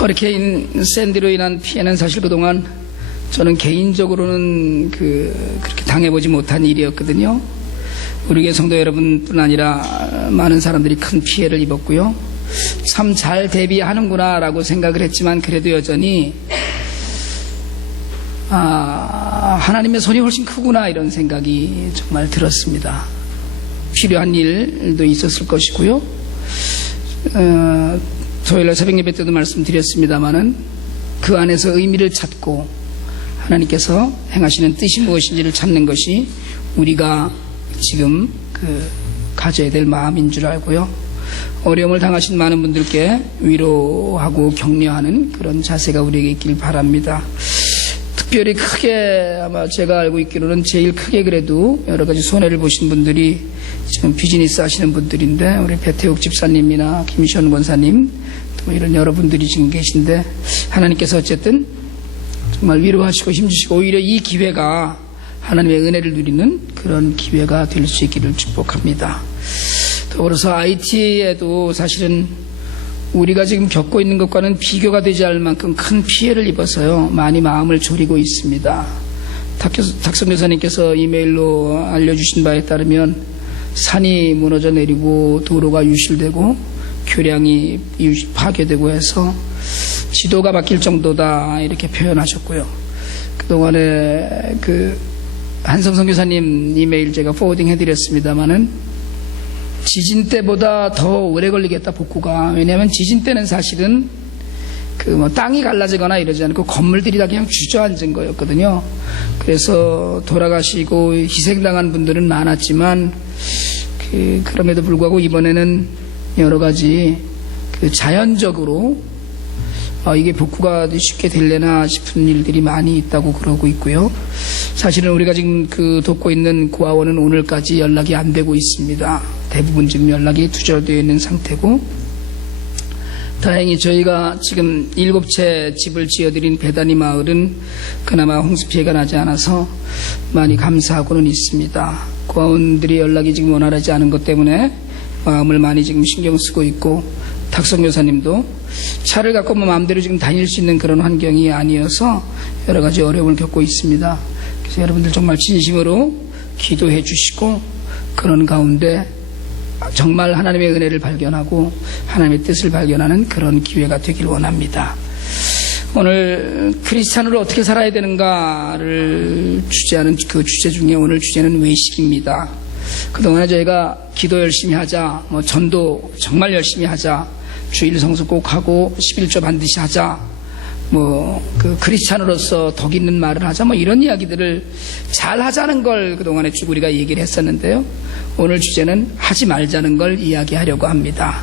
허리케인 샌디로 인한 피해는 사실 그동안 저는 개인적으로는 그렇게 당해보지 못한 일이었거든요. 우리 교회 성도 여러분뿐 아니라 많은 사람들이 큰 피해를 입었고요. 참 잘 대비하는구나 라고 생각을 했지만 그래도 여전히 하나님의 손이 훨씬 크구나 이런 생각이 정말 들었습니다. 필요한 일도 있었을 것이고요. 토요일날 새벽 예배 때도 말씀드렸습니다마는 그 안에서 의미를 찾고 하나님께서 행하시는 뜻이 무엇인지를 찾는 것이 우리가 지금 가져야 될 마음인 줄 알고요. 어려움을 당하신 많은 분들께 위로하고 격려하는 그런 자세가 우리에게 있길 바랍니다. 특별히 크게 아마 제가 알고 있기로는 제일 크게 그래도 여러 가지 손해를 보신 분들이 지금 비즈니스 하시는 분들인데 우리 배태욱 집사님이나 김시원 권사님 또 이런 여러분들이 지금 계신데 하나님께서 어쨌든 정말 위로하시고 힘주시고 오히려 이 기회가 하나님의 은혜를 누리는 그런 기회가 될 수 있기를 축복합니다. 더불어서 IT에도 사실은 우리가 지금 겪고 있는 것과는 비교가 되지 않을 만큼 큰 피해를 입어서요 많이 마음을 졸이고 있습니다. 탁성 교사님께서 이메일로 알려주신 바에 따르면 산이 무너져 내리고 도로가 유실되고 교량이 파괴되고 해서 지도가 바뀔 정도다 이렇게 표현하셨고요. 그동안에 한성성 교사님 이메일 제가 포워딩 해드렸습니다마는 지진 때보다 더 오래 걸리겠다 복구가. 왜냐하면 지진 때는 사실은 땅이 갈라지거나 이러지 않고 건물들이 다 그냥 주저앉은 거였거든요. 그래서 돌아가시고 희생당한 분들은 많았지만 그럼에도 불구하고 이번에는 여러 가지 자연적으로 이게 복구가 쉽게 되려나 싶은 일들이 많이 있다고 그러고 있고요. 사실은 우리가 지금 돕고 있는 고아원은 오늘까지 연락이 안 되고 있습니다. 대부분 지금 연락이 두절되어 있는 상태고 다행히 저희가 지금 7채 집을 지어드린 배단위 마을은 그나마 홍수 피해가 나지 않아서 많이 감사하고는 있습니다. 고아원들이 연락이 지금 원활하지 않은 것 때문에 마음을 많이 지금 신경 쓰고 있고 탁성 교사님도 차를 갖고 마음대로 지금 다닐 수 있는 그런 환경이 아니어서 여러 가지 어려움을 겪고 있습니다. 그래서 여러분들 정말 진심으로 기도해 주시고 그런 가운데 정말 하나님의 은혜를 발견하고 하나님의 뜻을 발견하는 그런 기회가 되길 원합니다. 오늘 크리스찬으로 어떻게 살아야 되는가를 주제하는 그 주제 중에 오늘 주제는 외식입니다. 그동안에 저희가 기도 열심히 하자, 전도 정말 열심히 하자, 주일 성수 꼭 하고 11조 반드시 하자, 크리스찬으로서 덕 있는 말을 하자, 이런 이야기들을 잘 하자는 걸 그동안에 쭉 우리가 얘기를 했었는데요. 오늘 주제는 하지 말자는 걸 이야기하려고 합니다.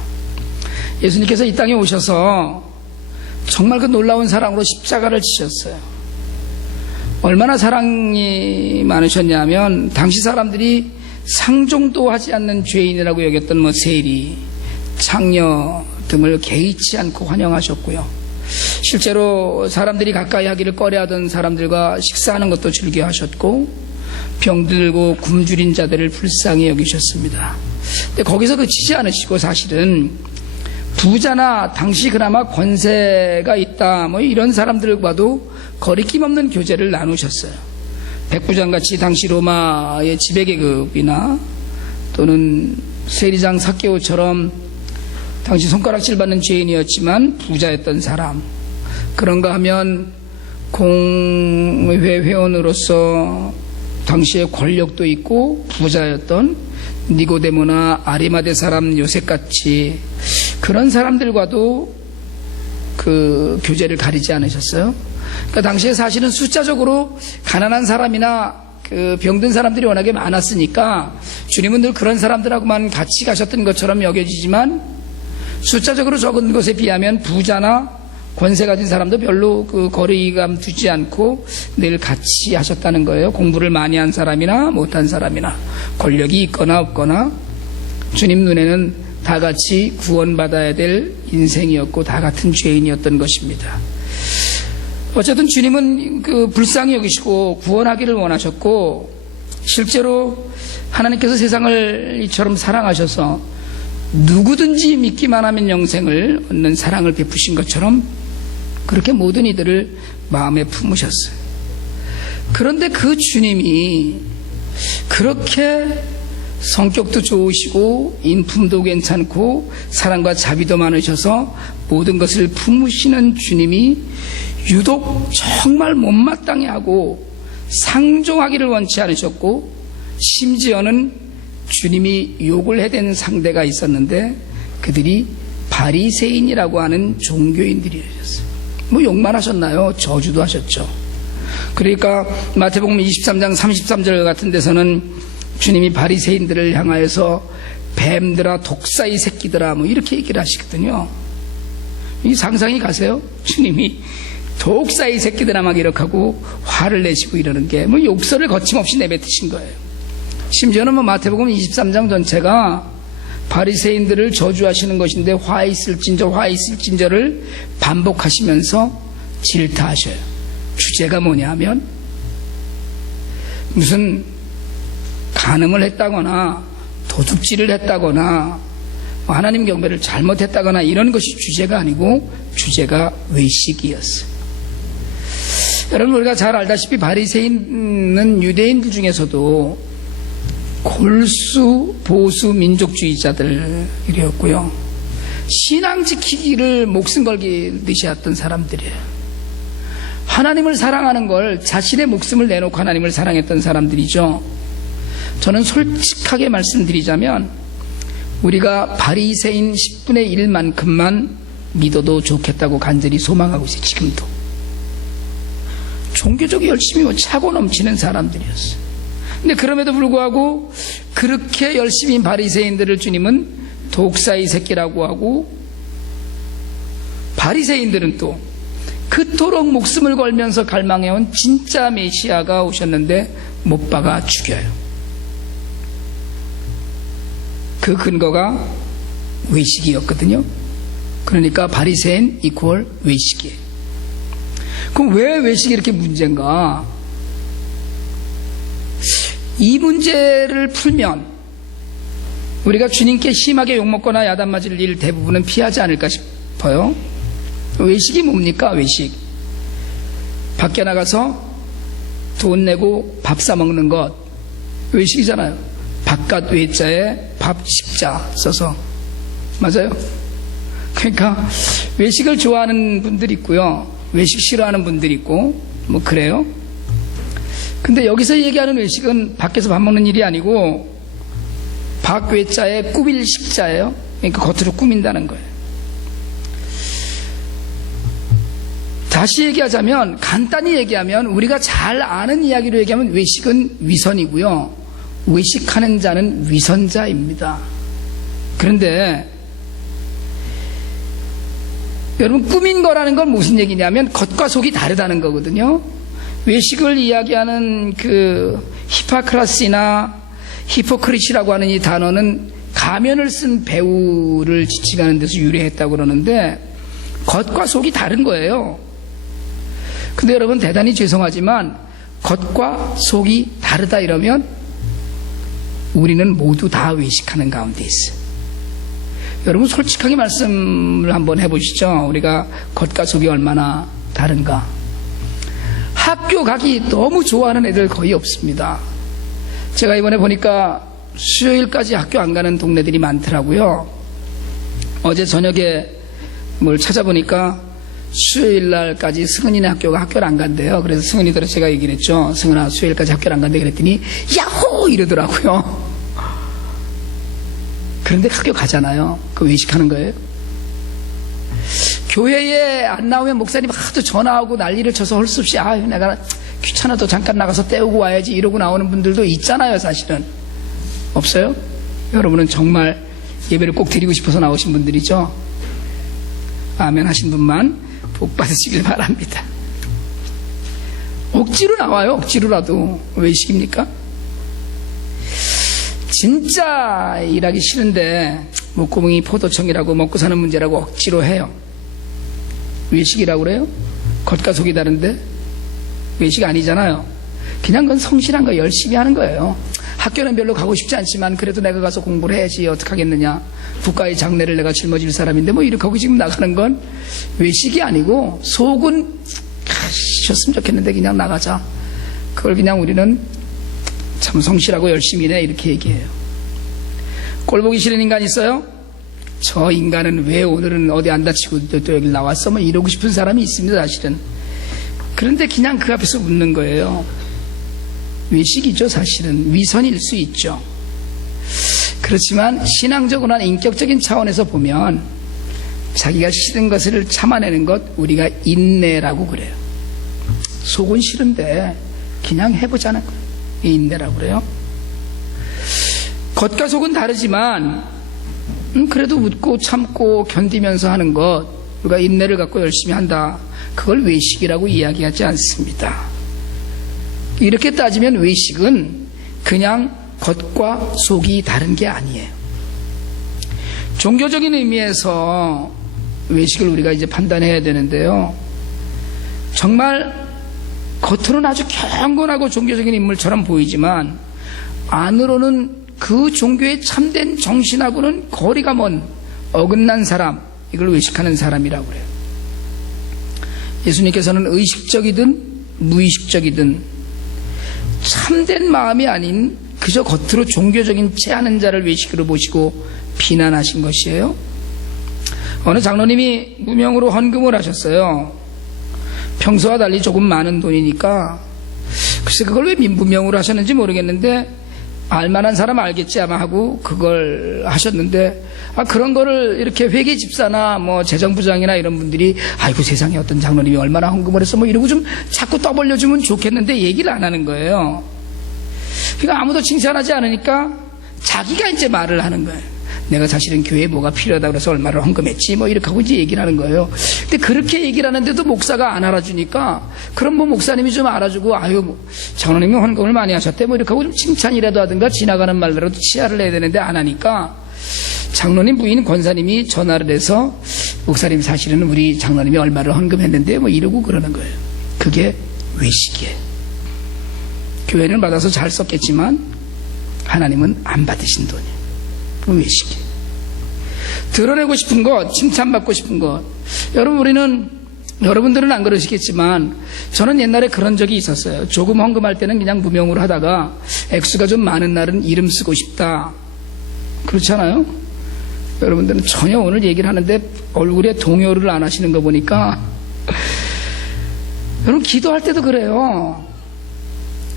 예수님께서 이 땅에 오셔서 정말 놀라운 사랑으로 십자가를 지셨어요. 얼마나 사랑이 많으셨냐면 당시 사람들이 상종도 하지 않는 죄인이라고 여겼던 세리, 창녀 등을 개의치 않고 환영하셨고요. 실제로 사람들이 가까이 하기를 꺼려하던 사람들과 식사하는 것도 즐겨하셨고 병들고 굶주린 자들을 불쌍히 여기셨습니다. 근데 거기서 그치지 않으시고 사실은 부자나 당시 그나마 권세가 있다 이런 사람들과도 거리낌 없는 교제를 나누셨어요. 백부장같이 당시 로마의 지배계급이나 또는 세리장 삭개오처럼 당시 손가락질 받는 죄인이었지만 부자였던 사람, 그런가 하면 공회 회원으로서 당시에 권력도 있고 부자였던 니고데모나 아리마대 사람 요셉같이 그런 사람들과도 교제를 가리지 않으셨어요. 그러니까 당시에 사실은 숫자적으로 가난한 사람이나 병든 사람들이 워낙에 많았으니까 주님은 늘 그런 사람들하고만 같이 가셨던 것처럼 여겨지지만 숫자적으로 적은 것에 비하면 부자나 권세 가진 사람도 별로 거리감 두지 않고 늘 같이 하셨다는 거예요. 공부를 많이 한 사람이나 못한 사람이나 권력이 있거나 없거나 주님 눈에는 다 같이 구원받아야 될 인생이었고 다 같은 죄인이었던 것입니다. 어쨌든 주님은 불쌍히 여기시고 구원하기를 원하셨고 실제로 하나님께서 세상을 이처럼 사랑하셔서 누구든지 믿기만 하면 영생을 얻는 사랑을 베푸신 것처럼 그렇게 모든 이들을 마음에 품으셨어요. 그런데 그 주님이 그렇게 성격도 좋으시고 인품도 괜찮고 사랑과 자비도 많으셔서 모든 것을 품으시는 주님이 유독 정말 못마땅해 하고 상종하기를 원치 않으셨고, 심지어는 주님이 욕을 해댄 상대가 있었는데 그들이 바리새인이라고 하는 종교인들이셨어요. 뭐 욕만 하셨나요? 저주도 하셨죠. 그러니까 마태복음 23장 33절 같은 데서는 주님이 바리새인들을 향하여서 뱀들아 독사의 새끼들아 뭐 이렇게 얘기를 하시거든요. 이 상상이 가세요? 주님이 독사의 새끼들아 막 이렇게 하고 화를 내시고 이러는 게 뭐 욕설을 거침없이 내뱉으신 거예요. 심지어는 뭐 마태복음 23장 전체가 바리새인들을 저주하시는 것인데 화 있을진저를 반복하시면서 질타하셔요. 주제가 뭐냐면 무슨 간음을 했다거나 도둑질을 했다거나 하나님 경배를 잘못했다거나 이런 것이 주제가 아니고 주제가 외식이었어요. 여러분, 우리가 잘 알다시피 바리새인은 유대인들 중에서도 골수 보수 민족주의자들이었고요, 신앙 지키기를 목숨 걸기듯이 했던 사람들이에요. 하나님을 사랑하는 걸 자신의 목숨을 내놓고 하나님을 사랑했던 사람들이죠. 저는 솔직하게 말씀드리자면 우리가 바리새인 10분의 1만큼만 믿어도 좋겠다고 간절히 소망하고 있어요. 지금도 종교적으로 열심히 차고 넘치는 사람들이었어요. 근데 그럼에도 불구하고 그렇게 열심히 바리새인들을 주님은 독사의 새끼라고 하고, 바리새인들은 또 그토록 목숨을 걸면서 갈망해온 진짜 메시아가 오셨는데 못 박아 죽여요. 그 근거가 외식이었거든요. 그러니까 바리새인 이퀄 외식이에요. 그럼 왜 외식이 이렇게 문제인가? 이 문제를 풀면 우리가 주님께 심하게 욕먹거나 야단맞을 일 대부분은 피하지 않을까 싶어요. 외식이 뭡니까? 외식. 밖에 나가서 돈 내고 밥 사 먹는 것 외식이잖아요. 바깥 외자에 밥 식자 써서. 맞아요? 그러니까 외식을 좋아하는 분들이 있고요, 외식 싫어하는 분들이 있고 뭐 그래요. 근데 여기서 얘기하는 외식은 밖에서 밥 먹는 일이 아니고 박 외자에 꾸밀 식자예요. 그러니까 겉으로 꾸민다는 거예요. 다시 얘기하자면, 간단히 얘기하면, 우리가 잘 아는 이야기로 얘기하면 외식은 위선이고요, 외식하는 자는 위선자입니다. 그런데 여러분, 꾸민 거라는 건 무슨 얘기냐면 겉과 속이 다르다는 거거든요. 외식을 이야기하는 그 히파크라시나 히포크리시라고 하는 이 단어는 가면을 쓴 배우를 지칭하는 데서 유래했다고 그러는데 겉과 속이 다른 거예요. 근데 여러분, 대단히 죄송하지만 겉과 속이 다르다 이러면 우리는 모두 다 외식하는 가운데 있어요. 여러분, 솔직하게 말씀을 한번 해보시죠. 우리가 겉과 속이 얼마나 다른가. 학교 가기 너무 좋아하는 애들 거의 없습니다. 제가 이번에 보니까 수요일까지 학교 안 가는 동네들이 많더라고요. 어제 저녁에 뭘 찾아보니까 수요일날까지 승은이네 학교가 학교를 안 간대요. 그래서 승은이들은 제가 얘기를 했죠. 승은아, 수요일까지 학교를 안 간대. 그랬더니 야호! 이러더라고요. 그런데 학교 가잖아요. 그 외식하는 거예요. 교회에 안 나오면 목사님 하도 전화하고 난리를 쳐서 할 수 없이 아유 내가 귀찮아도 잠깐 나가서 때우고 와야지 이러고 나오는 분들도 있잖아요. 사실은 없어요? 여러분은 정말 예배를 꼭 드리고 싶어서 나오신 분들이죠. 아멘 하신 분만 복 받으시길 바랍니다. 억지로 나와요. 억지로라도. 외식입니까? 진짜 일하기 싫은데 목구멍이 포도청이라고 먹고 사는 문제라고 억지로 해요. 외식이라고 그래요? 겉과 속이 다른데 외식 아니잖아요. 그냥 그건 성실한 거 열심히 하는 거예요. 학교는 별로 가고 싶지 않지만 그래도 내가 가서 공부를 해야지 어떡하겠느냐. 국가의 장래를 내가 짊어질 사람인데 뭐 이렇게 하고 지금 나가는 건 외식이 아니고 속은 쉬었으면 좋겠는데 그냥 나가자. 그걸 그냥 우리는 참 성실하고 열심히 해 이렇게 얘기해요. 꼴보기 싫은 인간 있어요? 저 인간은 왜 오늘은 어디 안 다치고 또 여기 나왔어? 뭐 이러고 싶은 사람이 있습니다, 사실은. 그런데 그냥 그 앞에서 웃는 거예요. 외식이죠, 사실은. 위선일 수 있죠. 그렇지만 신앙적으로나 인격적인 차원에서 보면 자기가 싫은 것을 참아내는 것 우리가 인내라고 그래요. 속은 싫은데 그냥 해보자는 거예요. 인내라고 그래요. 겉과 속은 다르지만 그래도 웃고 참고 견디면서 하는 것, 우리가 인내를 갖고 열심히 한다. 그걸 외식이라고 이야기하지 않습니다. 이렇게 따지면 외식은 그냥 겉과 속이 다른 게 아니에요. 종교적인 의미에서 외식을 우리가 이제 판단해야 되는데요. 정말 겉으로는 아주 경건하고 종교적인 인물처럼 보이지만 안으로는 그 종교의 참된 정신하고는 거리가 먼 어긋난 사람, 이걸 외식하는 사람이라고 그래요. 예수님께서는 의식적이든 무의식적이든 참된 마음이 아닌 그저 겉으로 종교적인 채 하는 자를 외식으로 보시고 비난하신 것이에요. 어느 장로님이 무명으로 헌금을 하셨어요. 평소와 달리 조금 많은 돈이니까 글쎄 그걸 왜 무명으로 하셨는지 모르겠는데 알만한 사람 알겠지 아마 하고 그걸 하셨는데 그런 거를 이렇게 회계 집사나 뭐 재정부장이나 이런 분들이 아이고 세상에 어떤 장로님이 얼마나 헌금을 해서 뭐 이러고 좀 자꾸 떠벌려주면 좋겠는데 얘기를 안 하는 거예요. 그러니까 아무도 칭찬하지 않으니까 자기가 이제 말을 하는 거예요. 내가 사실은 교회에 뭐가 필요하다고 그래서 얼마를 헌금했지 뭐 이렇게 하고 이제 얘기를 하는 거예요. 근데 그렇게 얘기를 하는데도 목사가 안 알아주니까 그럼 뭐 목사님이 좀 알아주고 아유 뭐 장로님이 헌금을 많이 하셨대 뭐 이렇게 하고 좀 칭찬이라도 하든가 지나가는 말로라도 치하를 해야 되는데 안 하니까 장로님 부인 권사님이 전화를 해서 목사님 사실은 우리 장로님이 얼마를 헌금했는데 뭐 이러고 그러는 거예요. 그게 외식이에요. 교회는 받아서 잘 썼겠지만 하나님은 안 받으신 돈이에요. 외식이에요. 드러내고 싶은 것, 칭찬받고 싶은 것. 여러분들은 안 그러시겠지만 저는 옛날에 그런 적이 있었어요. 조금 헌금할 때는 그냥 무명으로 하다가 액수가 좀 많은 날은 이름 쓰고 싶다. 그렇지 않아요? 여러분들은 전혀 오늘 얘기를 하는데 얼굴에 동요를 안 하시는 거 보니까 여러분 기도할 때도 그래요.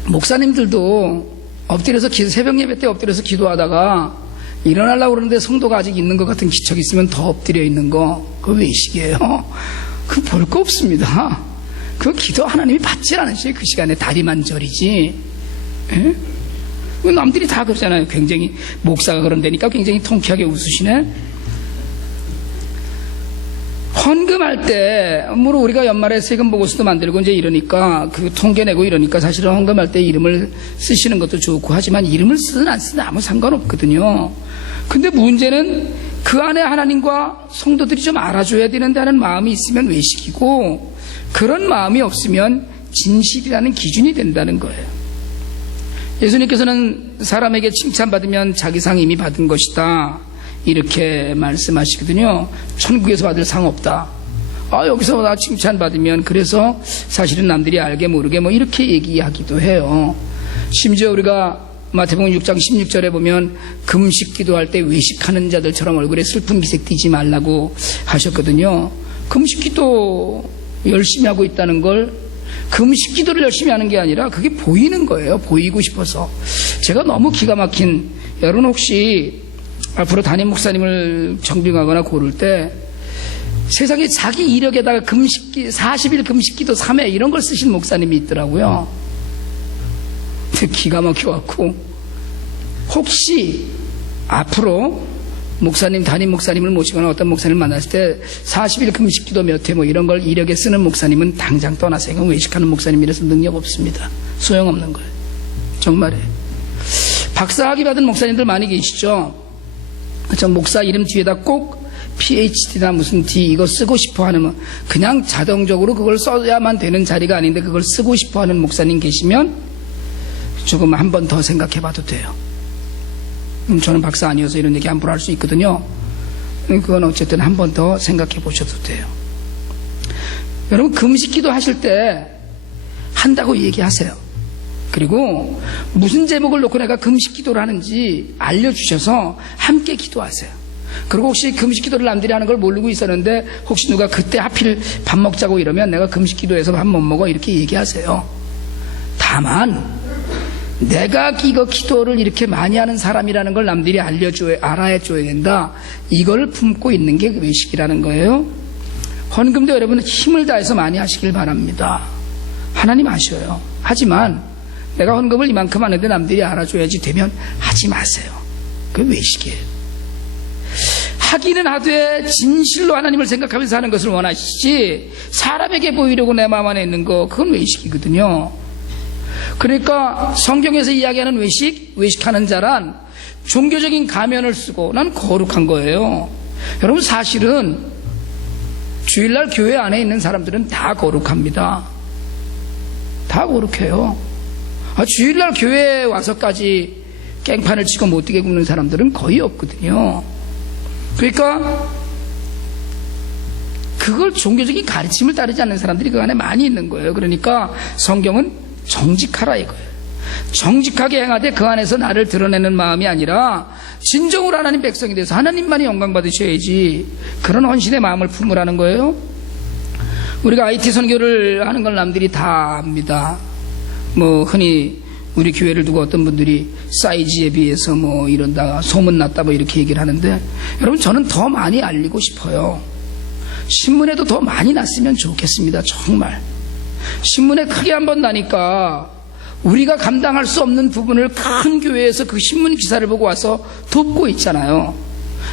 목사님들도 엎드려서 새벽 예배 때 엎드려서 기도하다가 일어나려고 그러는데 성도가 아직 있는 것 같은 기척이 있으면 더 엎드려 있는 거 그거 외식이에요. 그거 볼 거 없습니다. 그거 기도 하나님이 받지 않으셔요. 그 시간에 다리만 저리지. 에? 남들이 다 그러잖아요. 굉장히 목사가 그런다니까 굉장히 통쾌하게 웃으시네. 헌금할 때, 물론 우리가 연말에 세금 보고서도 만들고 이제 이러니까, 그 통계 내고 이러니까 사실은 헌금할 때 이름을 쓰시는 것도 좋고 하지만 이름을 쓰든 안 쓰든 아무 상관없거든요. 근데 문제는 그 안에 하나님과 성도들이 좀 알아줘야 된다는 마음이 있으면 외식이고, 그런 마음이 없으면 진실이라는 기준이 된다는 거예요. 예수님께서는 사람에게 칭찬받으면 자기 상 이미 받은 것이다. 이렇게 말씀하시거든요. 천국에서 받을 상 없다. 여기서 나 칭찬받으면 그래서 사실은 남들이 알게 모르게 뭐 이렇게 얘기하기도 해요. 심지어 우리가 마태복음 6장 16절에 보면 금식 기도할 때 외식하는 자들처럼 얼굴에 슬픈 기색 띠지 말라고 하셨거든요. 금식 기도 열심히 하고 있다는 걸 금식 기도를 열심히 하는 게 아니라 그게 보이는 거예요. 보이고 싶어서. 제가 너무 기가 막힌, 여러분 혹시 앞으로 담임 목사님을 정빙하거나 고를 때 세상에 자기 이력에다가 금식기 40일 금식기도 3회 이런 걸 쓰신 목사님이 있더라고요. 기가 막혀갖고 혹시 앞으로 목사님 담임 목사님을 모시거나 어떤 목사님을 만났을 때 40일 금식기도 몇 회 뭐 이런 걸 이력에 쓰는 목사님은 당장 떠나세요. 외식하는 목사님이라서 능력 없습니다. 소용없는 거예요. 정말이에요. 박사학위 받은 목사님들 많이 계시죠. 저 목사 이름 뒤에다 꼭 PhD나 무슨 D 이거 쓰고 싶어 하는, 그냥 자동적으로 그걸 써야만 되는 자리가 아닌데 그걸 쓰고 싶어 하는 목사님 계시면 조금 한 번 더 생각해 봐도 돼요. 저는 박사 아니어서 이런 얘기 함부로 할 수 있거든요. 그건 어쨌든 한 번 더 생각해 보셔도 돼요. 여러분, 금식기도 하실 때 한다고 얘기하세요. 그리고 무슨 제목을 놓고 내가 금식기도를 하는지 알려주셔서 함께 기도하세요. 그리고 혹시 금식기도를 남들이 하는 걸 모르고 있었는데 혹시 누가 그때 하필 밥 먹자고 이러면 내가 금식기도해서 밥 못 먹어 이렇게 얘기하세요. 다만 내가 이거 기도를 이렇게 많이 하는 사람이라는 걸 남들이 알아야 된다. 이걸 품고 있는 게 외식이라는 거예요. 헌금도 여러분 힘을 다해서 많이 하시길 바랍니다. 하나님 아셔요. 하지만 내가 헌금을 이만큼 하는데 남들이 알아줘야지 되면 하지 마세요. 그게 외식이에요. 하기는 하되 진실로 하나님을 생각하면서 하는 것을 원하시지 사람에게 보이려고 내 마음 안에 있는 거, 그건 외식이거든요. 그러니까 성경에서 이야기하는 외식하는 자란 종교적인 가면을 쓰고 난 거룩한 거예요. 여러분, 사실은 주일날 교회 안에 있는 사람들은 다 거룩합니다. 다 거룩해요. 주일날 교회에 와서까지 깽판을 치고 못되게 굽는 사람들은 거의 없거든요. 그러니까 그걸 종교적인 가르침을 따르지 않는 사람들이 그 안에 많이 있는 거예요. 그러니까 성경은 정직하라 이거예요. 정직하게 행하되 그 안에서 나를 드러내는 마음이 아니라 진정으로 하나님 백성이 돼서 하나님만이 영광 받으셔야지 그런 헌신의 마음을 품으라는 거예요. 우리가 IT 선교를 하는 걸 남들이 다 압니다. 흔히 우리 교회를 두고 어떤 분들이 사이즈에 비해서 이런다 소문났다 이렇게 얘기를 하는데, 여러분, 저는 더 많이 알리고 싶어요. 신문에도 더 많이 났으면 좋겠습니다. 정말 신문에 크게 한번 나니까 우리가 감당할 수 없는 부분을 큰 교회에서 그 신문 기사를 보고 와서 돕고 있잖아요.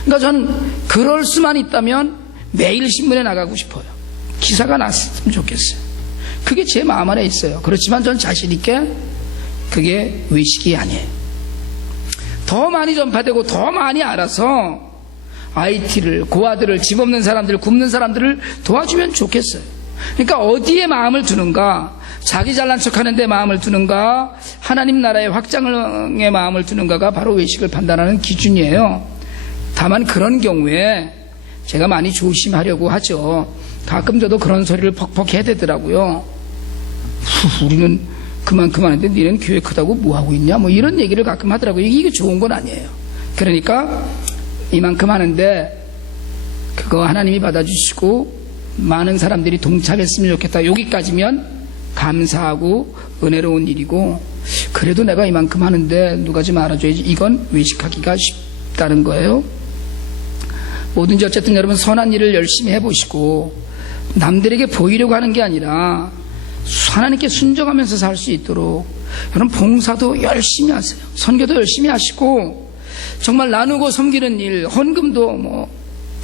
그러니까 저는 그럴 수만 있다면 매일 신문에 나가고 싶어요. 기사가 났으면 좋겠어요. 그게 제 마음 안에 있어요. 그렇지만 전 자신 있게 그게 외식이 아니에요. 더 많이 전파되고 더 많이 알아서 IT를, 고아들을, 집 없는 사람들, 굶는 사람들을 도와주면 좋겠어요. 그러니까 어디에 마음을 두는가, 자기 잘난 척하는 데 마음을 두는가, 하나님 나라의 확장에 마음을 두는가가 바로 외식을 판단하는 기준이에요. 다만 그런 경우에 제가 많이 조심하려고 하죠. 가끔 저도 그런 소리를 퍽퍽 해야 되더라고요. 우리는 그만큼 하는데 니는 교회 크다고 뭐하고 있냐, 이런 얘기를 가끔 하더라고요. 이게 좋은 건 아니에요. 그러니까 이만큼 하는데 그거 하나님이 받아주시고 많은 사람들이 동참했으면 좋겠다. 여기까지면 감사하고 은혜로운 일이고, 그래도 내가 이만큼 하는데 누가 좀 알아줘야지, 이건 외식하기가 쉽다는 거예요. 뭐든지 어쨌든 여러분 선한 일을 열심히 해보시고 남들에게 보이려고 하는 게 아니라 하나님께 순종하면서 살 수 있도록 여러분 봉사도 열심히 하세요. 선교도 열심히 하시고 정말 나누고 섬기는 일, 헌금도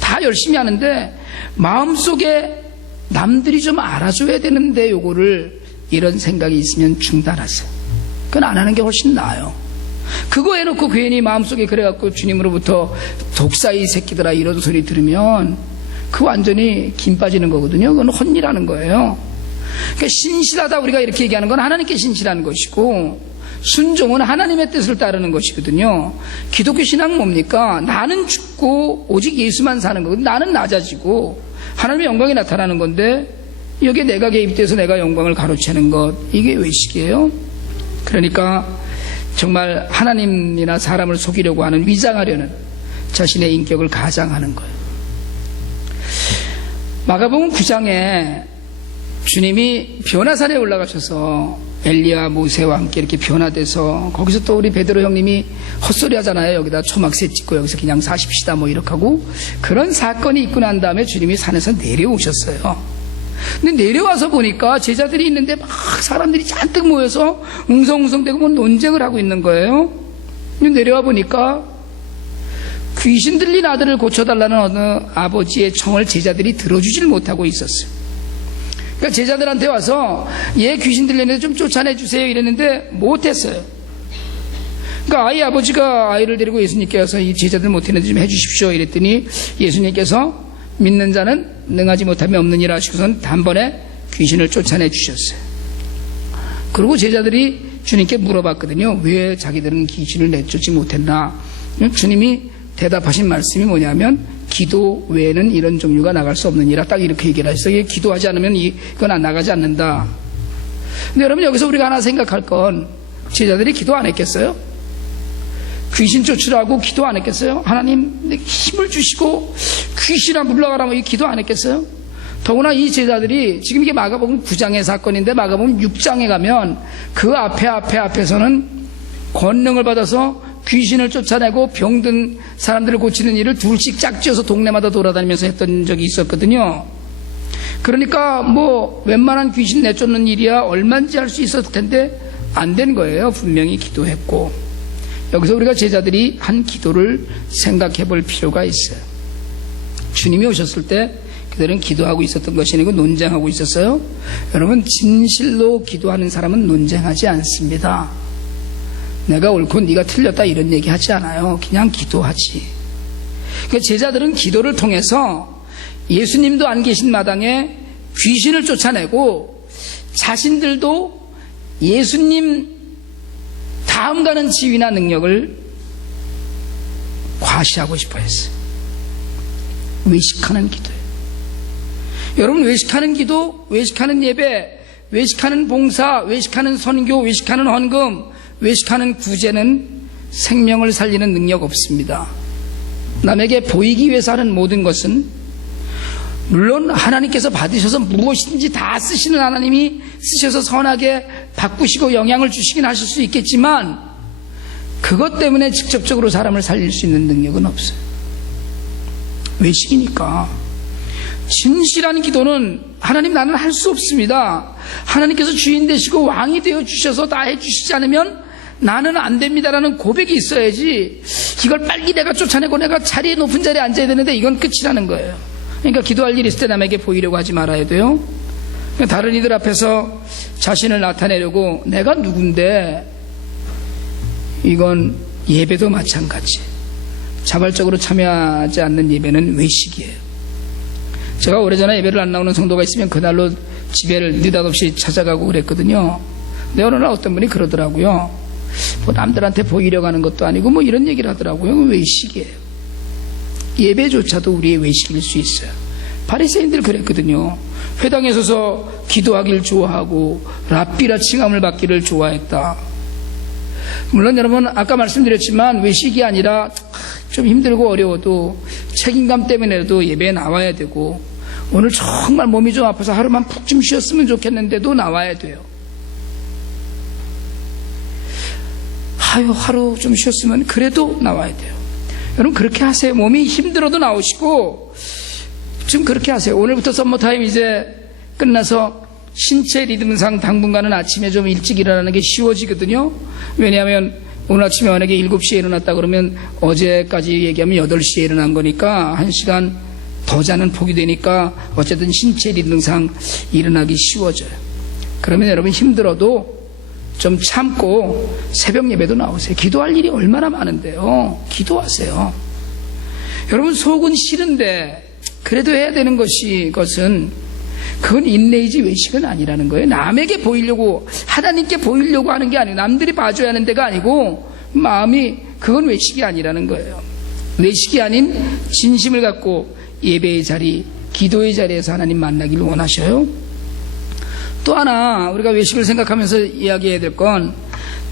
다 열심히 하는데 마음속에 남들이 좀 알아줘야 되는데 요거를 이런 생각이 있으면 중단하세요. 그건 안 하는 게 훨씬 나아요. 그거 해놓고 괜히 마음속에 그래갖고 주님으로부터 독사이 새끼들아 이런 소리 들으면 그 완전히 김 빠지는 거거든요. 그건 혼이라는 거예요. 그러니까 신실하다 우리가 이렇게 얘기하는 건 하나님께 신실한 것이고, 순종은 하나님의 뜻을 따르는 것이거든요. 기독교 신앙은 뭡니까? 나는 죽고 오직 예수만 사는 거거든요. 나는 낮아지고 하나님의 영광이 나타나는 건데 여기에 내가 개입돼서 내가 영광을 가로채는 것, 이게 외식이에요. 그러니까 정말 하나님이나 사람을 속이려고 하는, 위장하려는 자신의 인격을 가장하는 거예요. 마가복음 9장에 주님이 변화산에 올라가셔서 엘리야 모세와 함께 이렇게 변화돼서 거기서 또 우리 베드로 형님이 헛소리 하잖아요. 여기다 초막새 찍고 여기서 그냥 사십시다 이렇게 하고, 그런 사건이 있고 난 다음에 주님이 산에서 내려오셨어요. 근데 내려와서 보니까 제자들이 있는데 막 사람들이 잔뜩 모여서 웅성웅성대고 논쟁을 하고 있는 거예요. 근데 내려와 보니까 귀신 들린 아들을 고쳐달라는 어느 아버지의 청을 제자들이 들어주질 못하고 있었어요. 그러니까 제자들한테 와서 얘 귀신 들렸는데 좀 쫓아내주세요 이랬는데 못했어요. 그러니까 아이 아버지가 아이를 데리고 예수님께 와서 이 제자들 못했는데 좀 해주십시오 이랬더니 예수님께서 믿는 자는 능하지 못하면 없느니라 하시고선 단번에 귀신을 쫓아내 주셨어요. 그리고 제자들이 주님께 물어봤거든요. 왜 자기들은 귀신을 내쫓지 못했나? 주님이 대답하신 말씀이 뭐냐면 기도 외에는 이런 종류가 나갈 수 없느니라. 딱 이렇게 얘기를 하셨어요. 기도하지 않으면 이건 안 나가지 않는다. 근데 여러분, 여기서 우리가 하나 생각할 건 제자들이 기도 안 했겠어요? 귀신 쫓으라고 기도 안 했겠어요? 하나님 힘을 주시고 귀신아 물러가라고 기도 안 했겠어요? 더구나 이 제자들이 지금 이게 마가복음 9장의 사건인데 마가복음 6장에 가면 그 앞에서는 권능을 받아서 귀신을 쫓아내고 병든 사람들을 고치는 일을 둘씩 짝지어서 동네마다 돌아다니면서 했던 적이 있었거든요. 그러니까 뭐 웬만한 귀신 내쫓는 일이야 얼마인지 할 수 있었을 텐데 안 된 거예요. 분명히 기도했고. 여기서 우리가 제자들이 한 기도를 생각해 볼 필요가 있어요. 주님이 오셨을 때 그들은 기도하고 있었던 것이 아니고 논쟁하고 있었어요. 여러분, 진실로 기도하는 사람은 논쟁하지 않습니다. 내가 옳고 네가 틀렸다 이런 얘기 하지 않아요. 그냥 기도하지. 그러니까 제자들은 기도를 통해서 예수님도 안 계신 마당에 귀신을 쫓아내고 자신들도 예수님 다음 가는 지위나 능력을 과시하고 싶어 했어요. 외식하는 기도예요. 여러분, 외식하는 기도, 외식하는 예배, 외식하는 봉사, 외식하는 선교, 외식하는 헌금, 외식하는 구제는 생명을 살리는 능력 없습니다. 남에게 보이기 위해서 하는 모든 것은 물론 하나님께서 받으셔서 무엇이든지 다 쓰시는 하나님이 쓰셔서 선하게 바꾸시고 영향을 주시긴 하실 수 있겠지만 그것 때문에 직접적으로 사람을 살릴 수 있는 능력은 없어요. 외식이니까. 진실한 기도는 하나님 나는 할 수 없습니다. 하나님께서 주인 되시고 왕이 되어 주셔서 다 해주시지 않으면 나는 안 됩니다라는 고백이 있어야지 이걸 빨리 내가 쫓아내고 내가 자리에 높은 자리에 앉아야 되는데 이건 끝이라는 거예요. 그러니까 기도할 일이 있을 때 남에게 보이려고 하지 말아야 돼요. 다른 이들 앞에서 자신을 나타내려고 내가 누군데, 이건 예배도 마찬가지. 자발적으로 참여하지 않는 예배는 외식이에요. 제가 오래전에 예배를 안 나오는 성도가 있으면 그날로 집에를 느닷없이 찾아가고 그랬거든요. 근데 어느 날 어떤 분이 그러더라고요. 뭐 남들한테 보이려고 하는 것도 아니고 뭐 이런 얘기를 하더라고요. 외식이에요. 예배조차도 우리의 외식일 수 있어요. 바리새인들 그랬거든요. 회당에 서서 기도하기를 좋아하고 랍비라 칭함을 받기를 좋아했다. 물론 여러분 아까 말씀드렸지만 외식이 아니라 좀 힘들고 어려워도 책임감 때문에도 예배에 나와야 되고, 오늘 정말 몸이 좀 아파서 하루만 푹 좀 쉬었으면 좋겠는데도 나와야 돼요. 하루 좀 쉬었으면 그래도 나와야 돼요. 여러분 그렇게 하세요. 몸이 힘들어도 나오시고 좀 그렇게 하세요. 오늘부터 썸머타임 이제 끝나서 신체 리듬상 당분간은 아침에 좀 일찍 일어나는 게 쉬워지거든요. 왜냐하면 오늘 아침에 만약에 7시에 일어났다 그러면 어제까지 얘기하면 8시에 일어난 거니까 1시간 더 자는 폭이 되니까 어쨌든 신체 리듬상 일어나기 쉬워져요. 그러면 여러분 힘들어도 좀 참고 새벽 예배도 나오세요. 기도할 일이 얼마나 많은데요. 기도하세요. 여러분 속은 싫은데 그래도 해야 되는 것은 그건 인내이지 외식은 아니라는 거예요. 남에게 보이려고, 하나님께 보이려고 하는 게 아니고 남들이 봐줘야 하는 데가 아니고 마음이, 그건 외식이 아니라는 거예요. 외식이 아닌 진심을 갖고 예배의 자리, 기도의 자리에서 하나님 만나기를 원하셔요. 또 하나 우리가 외식을 생각하면서 이야기해야 될 건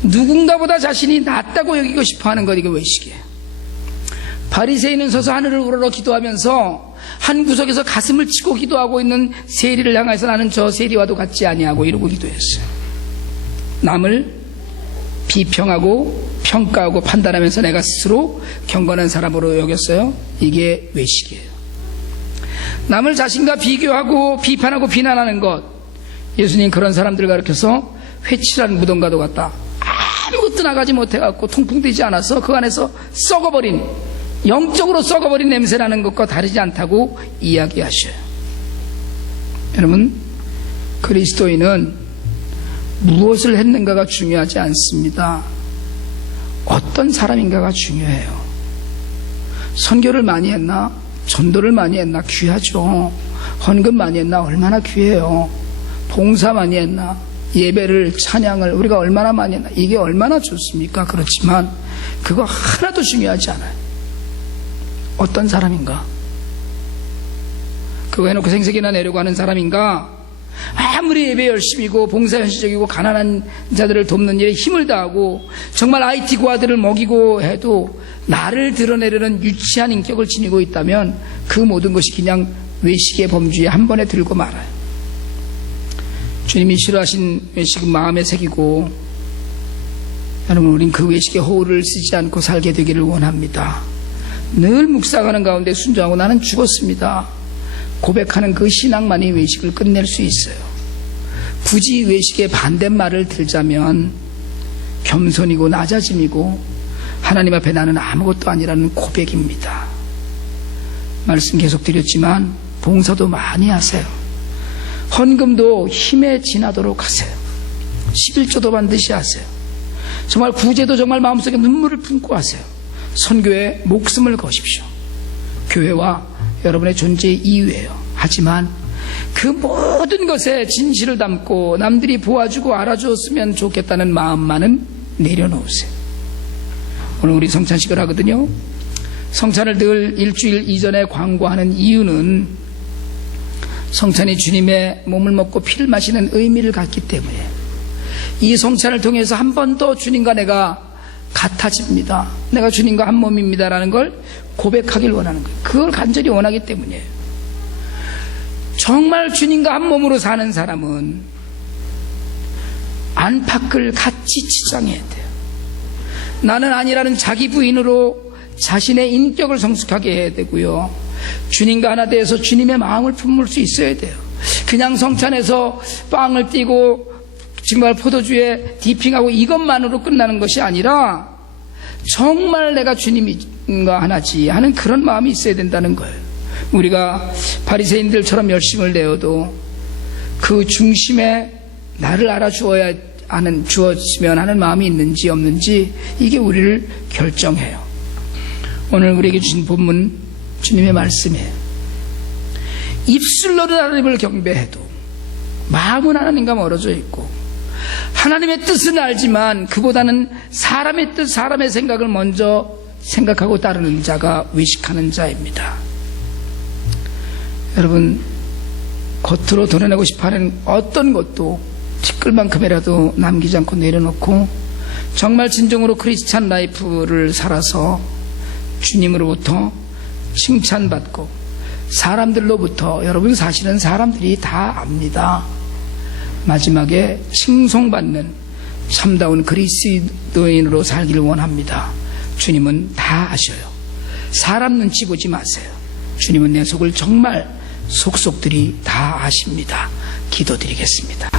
누군가보다 자신이 낫다고 여기고 싶어하는 것, 이게 외식이에요. 바리새인은 서서 하늘을 우러러 기도하면서 한 구석에서 가슴을 치고 기도하고 있는 세리를 향해서 나는 저 세리와도 같지 아니하고 이러고 기도했어요. 남을 비평하고 평가하고 판단하면서 내가 스스로 경건한 사람으로 여겼어요. 이게 외식이에요. 남을 자신과 비교하고 비판하고 비난하는 것, 예수님 그런 사람들 가르쳐서 회칠한 무덤과도 같다. 아무것도 나가지 못해갖고 통풍되지 않아서 그 안에서 썩어버린, 영적으로 썩어버린 냄새나는 것과 다르지 않다고 이야기하셔요. 여러분, 그리스도인은 무엇을 했는가가 중요하지 않습니다. 어떤 사람인가가 중요해요. 선교를 많이 했나? 전도를 많이 했나? 귀하죠. 헌금 많이 했나? 얼마나 귀해요. 봉사 많이 했나? 예배를, 찬양을 우리가 얼마나 많이 했나, 이게 얼마나 좋습니까? 그렇지만 그거 하나도 중요하지 않아요. 어떤 사람인가? 그거 해놓고 생색이나 내려고 하는 사람인가? 아무리 예배 열심히고 봉사현실적이고 가난한 자들을 돕는 일에 힘을 다하고 정말 IT 고아들을 먹이고 해도 나를 드러내려는 유치한 인격을 지니고 있다면 그 모든 것이 그냥 외식의 범주에 한 번에 들고 말아요. 주님이 싫어하신 외식은 마음에 새기고, 여러분, 우린 그 외식의 허울을 쓰지 않고 살게 되기를 원합니다. 늘 묵상하는 가운데 순종하고 나는 죽었습니다 고백하는 그 신앙만이 외식을 끝낼 수 있어요. 굳이 외식의 반대말을 들자면 겸손이고 낮아짐이고 하나님 앞에 나는 아무것도 아니라는 고백입니다. 말씀 계속 드렸지만 봉사도 많이 하세요. 헌금도 힘에 지나도록 하세요. 11조도 반드시 하세요. 정말 구제도 정말 마음속에 눈물을 품고 하세요. 선교에 목숨을 거십시오. 교회와 여러분의 존재의 이유예요. 하지만 그 모든 것에 진실을 담고 남들이 보아주고 알아주었으면 좋겠다는 마음만은 내려놓으세요. 오늘 우리 성찬식을 하거든요. 성찬을 늘 일주일 이전에 광고하는 이유는 성찬이 주님의 몸을 먹고 피를 마시는 의미를 갖기 때문에, 이 성찬을 통해서 한 번 더 주님과 내가 같아집니다, 내가 주님과 한 몸입니다라는 걸 고백하길 원하는 거예요. 그걸 간절히 원하기 때문이에요. 정말 주님과 한 몸으로 사는 사람은 안팎을 같이 치장해야 돼요. 나는 아니라는 자기 부인으로 자신의 인격을 성숙하게 해야 되고요. 주님과 하나 되어서 주님의 마음을 품을 수 있어야 돼요. 그냥 성찬에서 빵을 띄고 정말 포도주에 디핑하고 이것만으로 끝나는 것이 아니라 정말 내가 주님과 하나지 하는 그런 마음이 있어야 된다는 거예요. 우리가 바리새인들처럼 열심을 내어도 그 중심에 나를 알아주어야 하는, 주었으면 하는 마음이 있는지 없는지, 이게 우리를 결정해요. 오늘 우리에게 주신 본문 주님의 말씀이에요. 입술로는 하나님을 경배해도 마음은 하나님과 멀어져 있고, 하나님의 뜻은 알지만 그보다는 사람의 뜻, 사람의 생각을 먼저 생각하고 따르는 자가 외식하는 자입니다. 여러분, 겉으로 드러내고 싶어하는 어떤 것도 티끌만큼이라도 남기지 않고 내려놓고 정말 진정으로 크리스찬 라이프를 살아서 주님으로부터 칭찬받고, 사람들로부터, 여러분 사실은 사람들이 다 압니다, 마지막에 칭송받는 참다운 그리스도인으로 살기를 원합니다. 주님은 다 아셔요. 사람 눈치 보지 마세요. 주님은 내 속을 정말 속속들이 다 아십니다. 기도드리겠습니다.